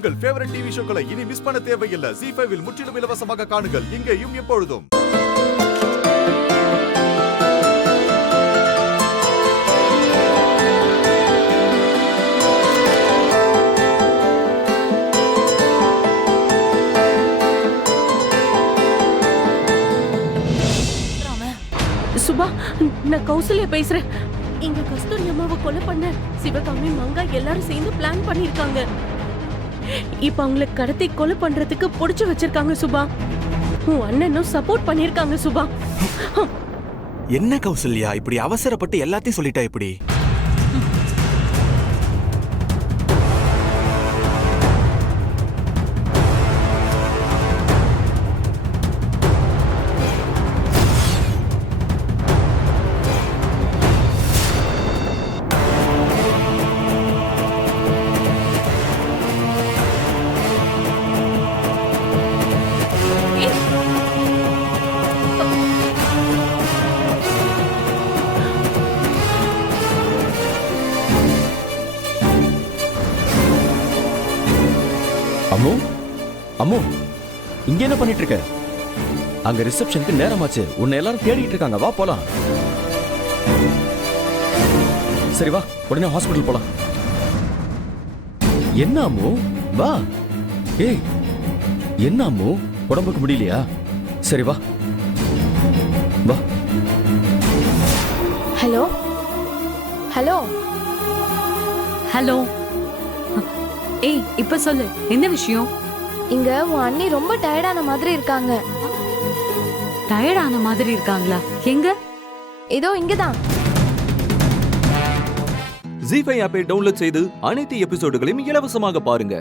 உங்கள் favourite TV ஷோக்களை இனி miss பண்ண தேவையில்லை. ZEE5 இல் முற்றிலும் இலவசமாக காணுங்கள், இங்கேயும் எப்பொழுதும். சுபா, நான் கௌசல்யா பேசுறேன். இங்க கஸ்தூரி அம்மாவை கொலை பண்ண சிவகாமி, மங்கா எல்லாரும் சேர்ந்து பிளான் பண்ணிருக்காங்க. இப்ப அவங்களை கடத்தி கொலை பண்றதுக்கு புடிச்சு வச்சிருக்காங்க சுபா. உன் அண்ணனும் சப்போர்ட் பண்ணிருக்காங்க சுபா. என்ன கௌசல்யா, இப்படி அவசரப்பட்டு எல்லாத்தையும் சொல்லிட்டா இப்படி? அம்மு, அம்மு, இங்க என்ன பண்ணிட்டு இருக்க? அங்க ரிசப்ஷனுக்கு நேரமாச்சு, உன்னை எல்லாரும் தேடிட்டு இருக்காங்க. வா போலாம். சரி வா, உடனே ஹாஸ்பிடல் போலாம். என்ன அம்மு, வா. ஏய், என்ன அம்மு, உடம்புக்கு முடியலையா? சரி வா வா. Hello hello hello. ஏய், இப்ப சொல்லு, என்ன விஷயம்? இங்க உன் அண்ணி ரொம்ப டயர்டான மாதிரி இருக்காங்க. டயர்டான மாதிரி இருக்காங்களா? எங்க? இதோ இங்கதான். ZEE5 ஆப்பை டவுன்லோட் செய்து அனைத்து எபிசோடுகளையும் இலவசமாக பாருங்க.